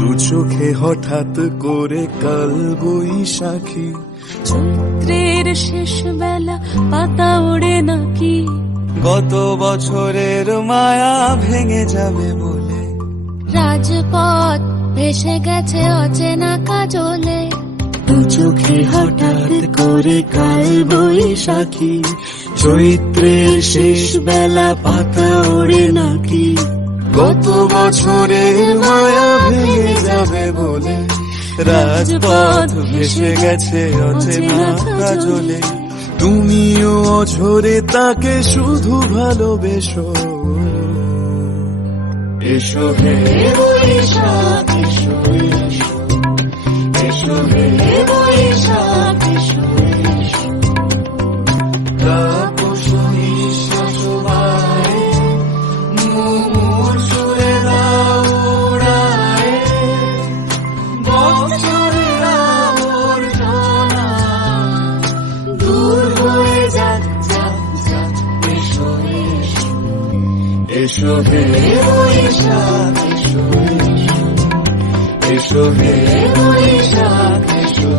দু চোখে হঠাৎ করে কাল বৈশাখী, চৈত্রের শেষ বেলা পাতা ওড়ে নাকি, গত বছরের মায়া ভেঙে যাবে বলে, রাজপথ ভেসে গেছে অচেনা কাজলে। দু চোখে হঠাৎ করে কাল বৈশাখী, চৈত্রের শেষ বেলা পাতা ওড়ে নাকি, গত বছরের মায়া ভেঙে যাবে বলে, রাজপথ ভেসে গেছে অচেনা কাজলে। তুমিও অঝরে তাকে শুধু ভালোবেসো, এসো হে বৈশাখ এসো, এসো হে বৈশাখ এসো, তাপস নিঃশ্বাস বায়ে মুমুর সুরে দাও উড়ায়ে, বৎসরের আবর্জনা দূর হয়ে যাক যাক যাক, এসো এসো, এসো হে বৈশাখ এসো, এসো হে বৈশাখ এসো।